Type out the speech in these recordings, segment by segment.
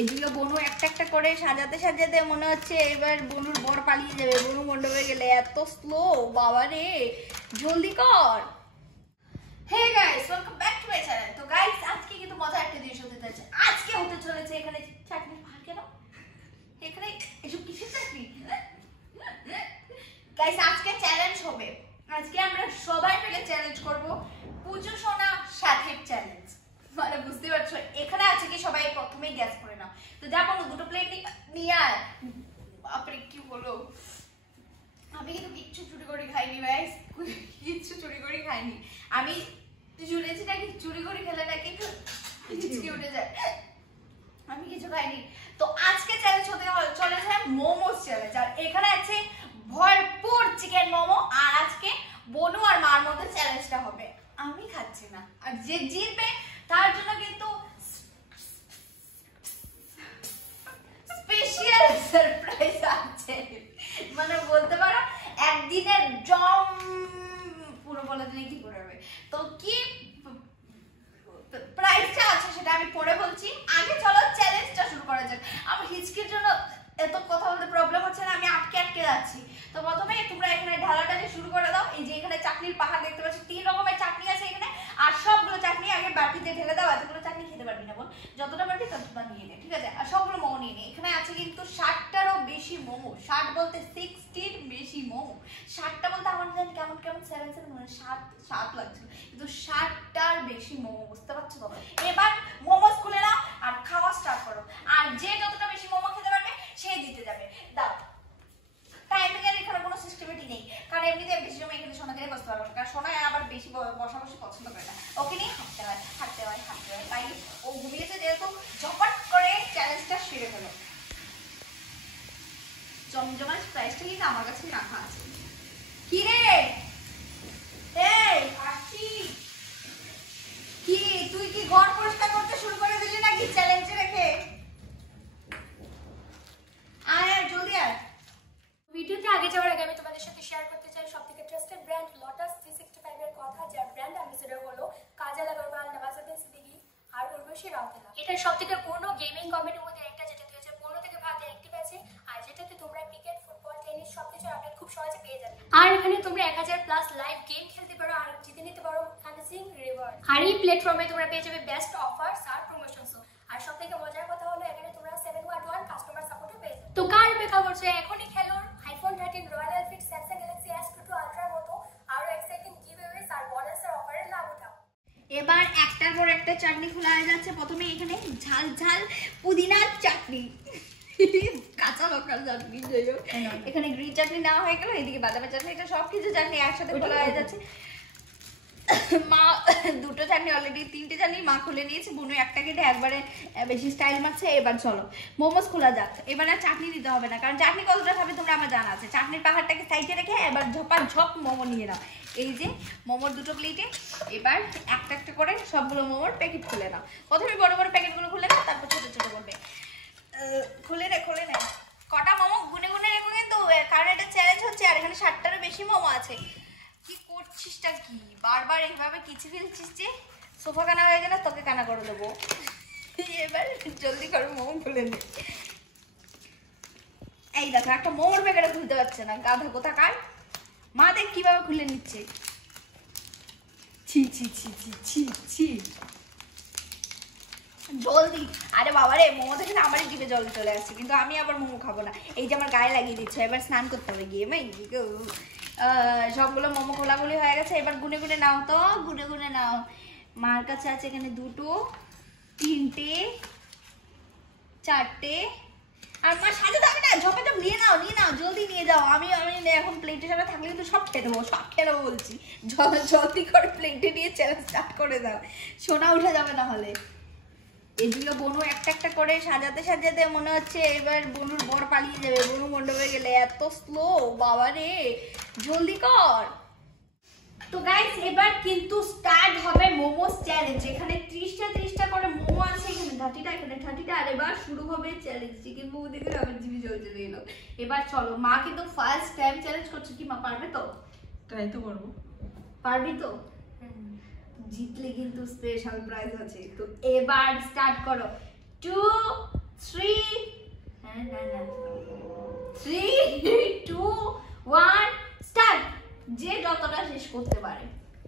এগুলো বনু একটা একটা করে সাজাতে সাজাতে মনে হচ্ছে এবার বনুর বর পালিয়ে যাবে। বনু মণ্ডপে গেলে এত স্লো, বাবা রে, জলদি কর। Hey guys, welcome back to my channel. তো গাইস, আজকে কিন্তু মজার একটা জিনিস হতে যাচ্ছে। আজকে হতে চলেছে এখানে চাটনির পাহাড়। কেন এখানে এসব কিসের চাটনি? গাইস, আজকে চ্যালেঞ্জ হবে। আজকে আমরা সবাই মিলে চ্যালেঞ্জ করব, পুজো সোনা সাথে চ্যালেঞ্জ। মানে বুঝতে পারছো, এখানে আছে কি সবাই প্রথমেই গ্যাস করে নাও। তো যাবো দুটো প্লেট নিয়ে আয়। আপনি কি বলো, আমি কিন্তু কিচ্ছু চুরি করে খাইনি গাইস, কিচ্ছু চুরি করে খাইনি। আমি শুনেছি নাকি চুরি করে খেলে নাকি হিচকি উঠে যায়। আমি কিছু খাইনি। তো আজকে চ্যালেঞ্জ হতে চলেছে মোমোস চ্যালেঞ্জ। আর এখানে আছে ভরপুর চিকেন মোমো। আর আজকে বনু আর মার মধ্যে চ্যালেঞ্জটা হবে। আমি খাচ্ছি না, আর যে জিতবে তার জন্য কিন্তু স্পেশাল সারপ্রাইজ আছে। মানে বলতে পারো একদিনের জম, পুরো বলে দিলে কি করে হবে। তো কি প্রাইসটা আছে সেটা আমি পরে বলছি। আগে চলো চ্যালেঞ্জটা শুরু করা যাক। আমার হিচকির জন্য এত কথা বলতে প্রবলেম হচ্ছে না, আমি আটকে যাচ্ছি। তো প্রথমে তোমরা এখানে ঢালাঢালি শুরু করে দাও। এই যে এখানে চাটনির পাহাড় দেখতে পাচ্ছ, 3 রকমের চাটনি আছে এখানে। আর সবগুলো চাটনি আগে বাটিতে ঢেলে দাও। এতগুলো চাটনি খেতে পারবি না বোন, যতটা পারবি ততটা নিয়ে নে, ঠিক আছে? আর সবগুলো মোমো নিয়ে নে। এখানে আছে কিন্তু 60টারও বেশি মোমো। 60 বলতে 60-র বেশি মোমো। 60টা বলতে আমার জানি কেমন কেমন 7 মানে 7 লাগছিল, কিন্তু 60টার বেশি মোমো, বুঝতে পারছো তো? এবার মোমোস খুলে নাও আর খাওয়া স্টার্ট করো। আর যে যতটা বেশি মোমো খেতে পারবে সে জিতে যাবে। দাও। টাইমিংয়ের এখানে কোনো সিস্টেমেটিক নেই, কারণ এমনিতে বেশি সময় এখানে সোনা দিয়ে বসতে পারবো না, কারণ সোনায় আবার বেশি বসাবসি পছন্দ করে না। ওকে নিয়ে হাঁটতে হয়। তাই ও ঘুমিয়েছে যেহেতু, ঝপাট করে চ্যালেঞ্জটা সেরে ফেলো। জমজমাট প্রাইসটা কিন্তু আমার কাছে রাখা আছে। কি রে, এই আসি কি, তুই কি ঘর পরিষ্কার করতে শুরু করে দিলি নাকি চ্যালেঞ্জে রেখে? আয় জলদি আয়। ভিডিওতে আগে যাওয়ার আগে আমি তোমাদের সাথে শেয়ার করতে চাই সবথেকে ট্রাস্টেড ব্র্যান্ড লটাস 365 এর কথা, যার ব্র্যান্ড অ্যাম্বাসেডর হলো কাজল আগরওয়াল, নওয়াজুদ্দিন সিদ্দিকী আর উর্বশী রাউতেলা। এটা সবথেকে পুরনো গেমিং কমিটির মধ্যে একটা, যেটা 2015 থেকে ভারতে অ্যাক্টিভ আছে, আর যেটাতে তোমরা ক্রিকেট, ফুটবল, টেনিস সবকিছু আপডেট খুব সহজে পেয়ে যাবে। আর এখানে তোমরা 1000+ লাইভ গেম খেলতে পারো আর জিতে নিতে পারো অ্যামেজিং রিওয়ার্ড। আর এই প্ল্যাটফর্মে তোমরা পেয়ে যাবে বেস্ট অফারস আর প্রমোশনসও। আর সবথেকে মজার কথা হলো এখানে তোমরা 711 কাস্টমার সাপোর্টও পেয়ে যাবে। তো কার অপেক্ষা করছো? এখনই খেলো। iPhone 13, royal Enfield, Samsung Galaxy S22 আলট্রার মতো আরো এক্সাইটিং গিভঅ্যাওয়েস আর বোনাসের অফারের লাভ উঠাও। এবার একটার পর একটা চাটনি খোলা হয়ে যাচ্ছে। প্রথমে এখানে ঝাল ঝাল পুদিনার চাটনি, কাঁচা লঙ্কার চাটনি, যাই হোক এখানে গ্রিন চাটনি নেওয়া হয়ে গেল। এদিকে বাদামের চাটনি, এটা সবকিছু চাটনি একসাথে খোলা হয়ে যাচ্ছে। মা দুটো চাটনি অলরেডি, 3টে চাটনি মা খুলে নিয়েছে। বুনু একটা কেটে একবারে বেশি স্টাইল মারছে। এবার চলো মোমোস খোলা যাক। এবার আর চাটনি দিতে হবে না, কারণ চাটনি কতটা খাবে তোমরা আমার জানা আছে। চাটনির পাহাড়টাকে সাইডে রেখে এবার ঝপ মোমো নিয়ে নাও। এই যে মোমোর দুটো প্লেটে এবার একটা একটা করে সবগুলো মোমোর প্যাকেট খুলে নাও। প্রথমে বড় বড় প্যাকেটগুলো খুলে নাও, তারপর ছোট ছোট করবে। খুলে নে। কটা মোমো গুনে গুনে রেখো কিন্তু, কারণ এটা চ্যালেঞ্জ হচ্ছে। আর এখানে 60টারও বেশি মোমো আছে। কি করছিসটা কি, বারবার এইভাবে কিছু ফেলছিস যে? সোফা কানা হয়ে গেলে তোকে কানা করে দেবো। এবার জলদি করে মোমো খুলে নে। এই দেখো একটা মোমোর প্যাকেটে খুলতে পারছে না, গাধা কোথাকার। মা দেখ কিভাবে খুলে নিচ্ছে। ছি ছি ছি ছি ছি ছি, জলদি। আরে বাবা রে, মোমো দেখে আমারই জিভে জল চলে আসছে, কিন্তু আমি আবার মোমো খাবো না। এই যে আমার গায়ে লাগিয়ে দিচ্ছ, এবার স্নান করতে হবে গিয়ে। সবগুলো মোমো খোলাগুলি হয়ে গেছে। এবার গুনে গুনে নাও তো, গুনে নাও। মার কাছে আছে এখানে 2, 3টে, 4টে। আর মা সাজাতে হবে না, ঝপে নিয়ে নাও জলদি নিয়ে যাও। আমি এখন প্লেটের সামনে থাকলে কিন্তু সব খেয়ে নেবো বলছি। জলদি করে প্লেটে নিয়ে চ্যালেঞ্জ স্টার্ট করে দাও, সোনা উঠে যাবে না হলে। এগুলো বনু একটা একটা করে সাজাতে সাজাতে মনে হচ্ছে এবার বনুর বর পালিয়ে যাবে। বনু মণ্ডপে গেলে এত স্লো, বাবা রে, জলদি কর। তো গাইস, এবার কিন্তু স্টার্ট হবে মোমোস চ্যালেঞ্জ। এখানে 30টা করে মোমো আছে, এখানে 30টা, আর এবার শুরু হবে চ্যালেঞ্জ। চিকেন মোমো দেখে আমার জিভে জল চলে এলো। এবার চলো, মা কিন্তু ফার্স্ট টাইম চ্যালেঞ্জ করছে। কি মা পারবে তো? ট্রাই তো করবো। পারবি তো? জিতলে কিন্তু স্পেশাল প্রাইজ আছে। তো এবার স্টার্ট করো। 2, 3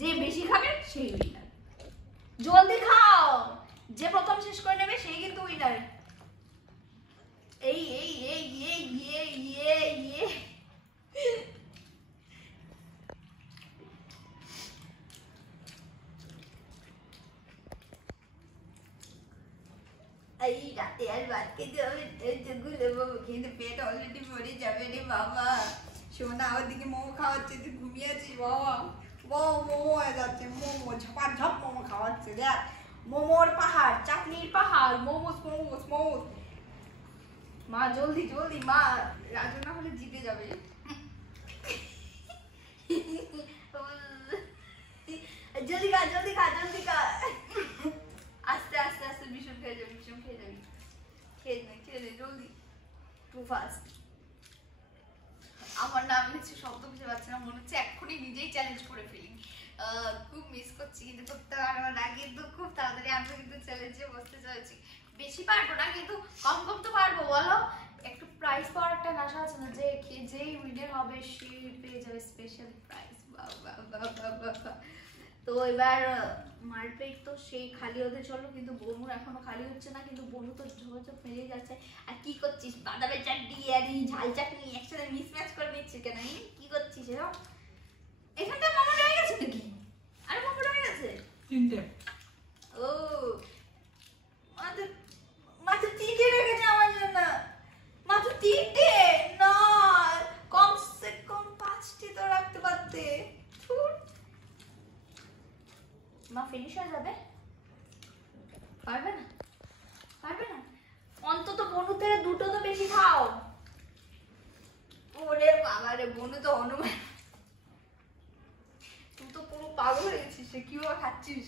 যে বেশি খাবে সেই উইনার। জলদি খাও, যে প্রথম শেষ করে নেবে সেই কিন্তু উইনার। এই এই এই এই ইয়ে ইয়ে ইয়ে এই রাতে আর ভাত খেতে হবে, কিন্তু পেট অলরেডি ভরে যাবে রে বাবা। সোনা ওদিকে মোমো খাওয়াচ্ছে, তুই ঘুমিয়ে আছিস বাবা। বাবা মোমো হয়ে যাচ্ছে, মোমো ঝপাঝপ মোমো খাওয়াচ্ছে দেখ। মোমোর পাহাড়, চাটনির পাহাড়, মোমোস মোমোস মোমোস। মা জলদি জলদি, মা রাজু না হলে জিতে যাবে। জলদি খা জলদি খা জলদি খা। আস্তে আস্তে আস্তে ভীষণ খেয়ে যাবি, ভীষণ খেয়ে যাবি। খেয়ে নে জলদি, টু ফাস্ট। আমার নাম নিচ্ছে, শব্দ বুঝতে পারছি না, মনে হচ্ছে এক্ষুনি নিজেই চ্যালেঞ্জ করে ফেলি। খুব মিস করছি, কিন্তু করতে পারবো না, কিন্তু খুব তাড়াতাড়ি আমি কিন্তু চ্যালেঞ্জে বসতে চাইছি। বেশি পারবো না, কিন্তু কম কম তো পারবো বলো। একটু প্রাইজ পাওয়ার একটা আশা আছে না, যে যেই উইনার হবে সে পেয়ে যাবে স্পেশাল প্রাইজ। তো এবার মারপেট তো সেই খালি হতে চলো, কিন্তু বনুর এখনো খালি হচ্ছে না, কিন্তু বনু তো ঝোপ মেরেই যাচ্ছে। আর কি করছিস, বাদামের চাটনি আর এই ঝাল চাটনি একসাথে মিসম্যাচ করে নিচ্ছিস কেন? কি করছিস এরকম? এখানটা মোমো রয়ে গেছে নাকি? আরে মোমো রয়ে গেছে তিনটে। ও মাত্র তিনটে রেখেছে আমার জন্য, মাত্র তিনটে না, কমসে কম 5টি তো রাখতে পারতে। মা ফিনিশ হয়ে যাবে, পারবে না পারবে না। অন্তত বনু থেকে দুটো তো বেশি খাও। ওরে বাবা রে, বনু তো অনুমান, তুই তো পুরো পাগল হয়ে গেছিস, সে কিভাবে খাচ্ছিস।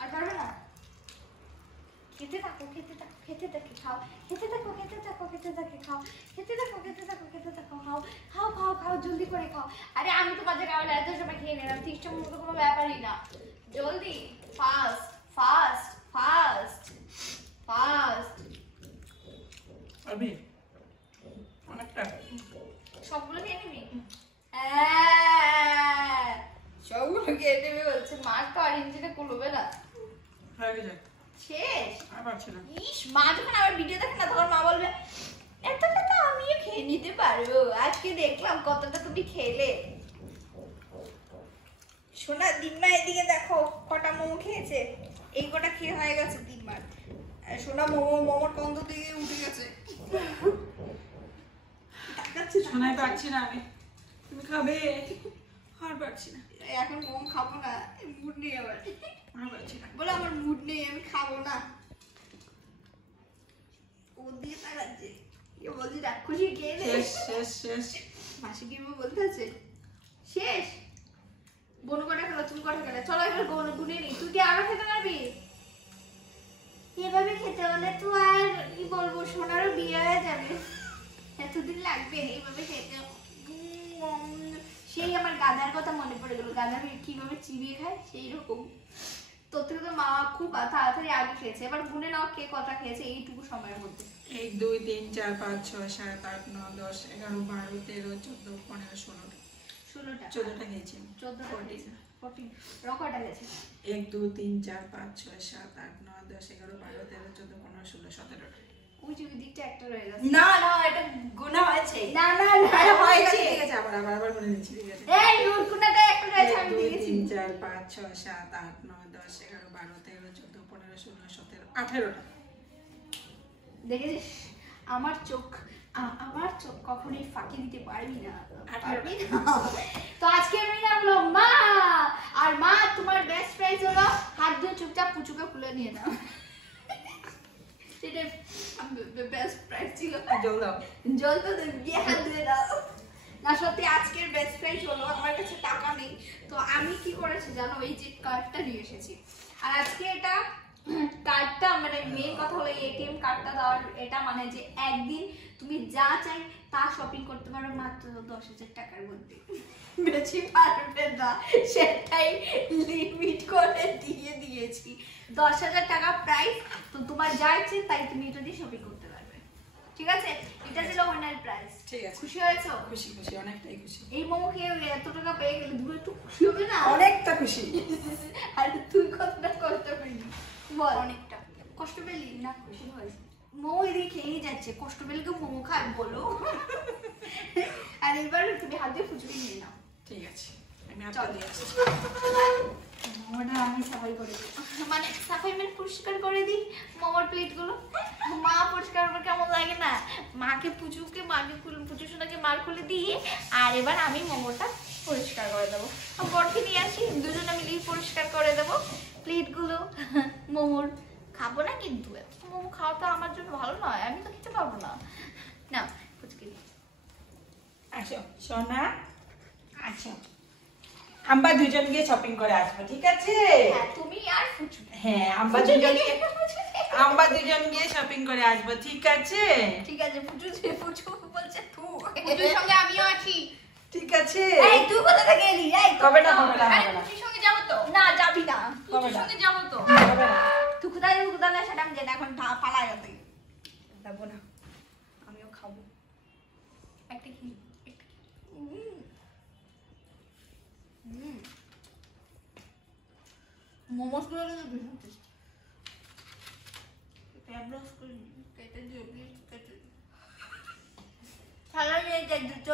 আর পারবে না, খেতে থাকো খেতে থাকো খেতে থাকো খাও, খেতে থাকো খেতে থাকো খেতে থাকো খাও, খেতে থাকো খেতে থাকো খেতে থাকো খাও, খাও খাও খাও জলদি করে খাও। আরে আমি তো বাজারে আবার এত সময় খেয়ে নিলাম, 30টা মতো কোনো ব্যাপারই না। জলদি, ফাস্ট ফাস্ট ফাস্ট ফাস্ট। আবি অনেকটা সবগুলো খেয়ে নিবি? হ্যাঁ সবগুলো খেয়ে নেবে বলছে, মার তো আর ইঞ্জিনে কুলবে না। হয়ে গেছে, শেষ? আর পারছি না। ইস, মা যখন আবার ভিডিও দেখে না তখন মা বলবে এতটা তো আমিও খেয়ে নিতে পারবো, আজকে দেখলাম কতটা তুমি খেলে। সোনা দিম্মা এদিকে দেখো কটা মোমো খেয়েছে, এই কটা খেয়ে হয়ে গেছে দিম্মার। সোনা মোমোর গন্ধ থেকে উঠে গেছে। শোনাই পাচ্ছি না আমি, তুমি খাবে? আর পাচ্ছি না, এখন মোমো খাবো না, মুড নেই আবার। আর পাচ্ছি না, বলে আমার মুড নেই, আমি খাবো না। ও দিয়ে তাকাচ্ছে, কে বলছি রাক্ষসী খেয়ে নে। শেষ শেষ শেষ। মাসি কি বলতে আছে শেষ? বনু কটা খেলো, তুমি কটা খেলে? চলো এবার গুনে নি। তুই কি আরো খেতে পারবি? এভাবে খেতে হলে তো আর কি বলবো, সোনারও বিয়ে হয়ে যাবে, এতদিন লাগবে এইভাবে খেতে। সেই আমার গাধার কথা মনে পড়ে গেল, গাধা কিভাবে চিবিয়ে খায় সেই রকম। তোর থেকে তো মা খুব তাড়াতাড়ি আগে খেয়েছে। এবার গুনে নাও কে কটা খেয়েছে এইটুকু সময়ের মধ্যে। 1 2 3 4 5 6 7 8 9 10 11 12 13 14 15 16টা 14টা খেয়েছি। 14 রকটা গেছে। 1 2 3 4 5 6 7 8 9 10 11 12 13 14 15 16 17টা। ওই যে দিকটা একটা রয়ে গেছে। না না, এটা গোনা হয়েছে। না না না আরে হয়ে হয়েছে। গেছে, ঠিক আছে, আবার আবার আবার গুনে নিচ্ছি, ঠিক আছে। এই রুটকুনাটা একটা রয়েছে, আমি 1 2 দিয়েছি। 3 4 5 6 7 8 9 10 11 12 13 14 15 16 17 18টা। দেখেছিস আমার চোখ কখনোই ফাঁকি দিতে পারবি না, পারবি না। তো আজকে আমি নামলো মা, আর মা তোমার বেস্ট প্রাইজ হলো হাত ধুয়ে চুপচাপ পুচুকে খুলে নিয়ে নাও। সেটা বেস্ট প্রাইজ ছিল। জল দাও, জল তো দিয়ে হাত ধুয়ে দাও। না সত্যি আজকের বেস্ট প্রাইজ হলো, আমার কাছে টাকা নেই, তো আমি কি করেছি জানো, এই যে কার্ডটা নিয়ে এসেছি। আর আজকে এটা কার্ডটা মানে মেন কথা হলো এটিএম কার্ডটা দেওয়ার, এটা মানে যে একদিন তুমি যা চাই তা শপিং করতে পারো মাত্র 10,000 টাকার মধ্যে, বেশি পারবে না, সেটাই লিমিট করে দিয়ে দিয়েছি। 10,000 টাকা প্রাইস, তো তোমার যা ইচ্ছে তাই তুমি এটা দিয়ে শপিং করতে পারবে। ঠিক আছে, এটা ছিল ওয়ানার প্রাইস। ঠিক আছে, খুশি হয়েছো? খুশি খুশি, অনেকটাই খুশি। এই মোমো খেয়ে এত টাকা পেয়ে গেলে তুমি একটু খুশি হবে না? অনেকটা খুশি। আর তুই কতটা কষ্ট পেলি বল? অনেকটা কষ্ট পেলি না? খুশি হয়েছে। মোমো এদিকে খেয়েই যাচ্ছে, কষ্ট পেলে কেউ মোমো খায় বলো? আর এবার তুমি হাত দিয়ে ফুচুরি নিয়ে নাও। ঠিক আছে, আমি আপনার দিয়ে আসছি। মোমোটা আমি সাফাই করে দিই, মানে সাফাই মানে পরিষ্কার করে দিই মোমোর প্লেটগুলো। মা পরিষ্কার করে কেমন লাগে না? মাকে পুচু সোনাকে মার খুলে দিয়ে আর এবার আমি মোমোটা পরিষ্কার করে দেবো। বরকে নিয়ে আসি, দুজনে মিলিয়ে পরিষ্কার করে দেবো প্লেটগুলো। মোমোর খাবো না কিন্তু, মোমো খাওয়াটা আমার জন্য ভালো নয়, আমি তো খেতে পারবো না। না ফুচকি আসো সোনা, আচ্ছা আমরা দুজন গিয়ে শপিং করে আসবো, ঠিক আছে? হ্যাঁ তুমি আর ফুচু। হ্যাঁ আমরা দুজন গিয়ে শপিং করে আসবো, ঠিক আছে? ঠিক আছে, ফুচু বলছে তুই। পুজোর সঙ্গে আমিও আছি। ঠিক আছে। এই তুই কোথা থেকে এলি? এই কবে না হবে না আরে হবে না পুজোর সঙ্গে যাবো তো, না যাবি না। পুজোর সঙ্গে যাবো তো। হবে না। তুই কোথায় না সেটা আমি জানি, এখন পালায় গেছে। যাবো না, আমিও খাবো একটা কি মোমোস গুলো ভীষণ টেস্টি। ব্রাশ করে কেটে দিয়ে কেটে ছাড়া নিয়ে যাই দুটো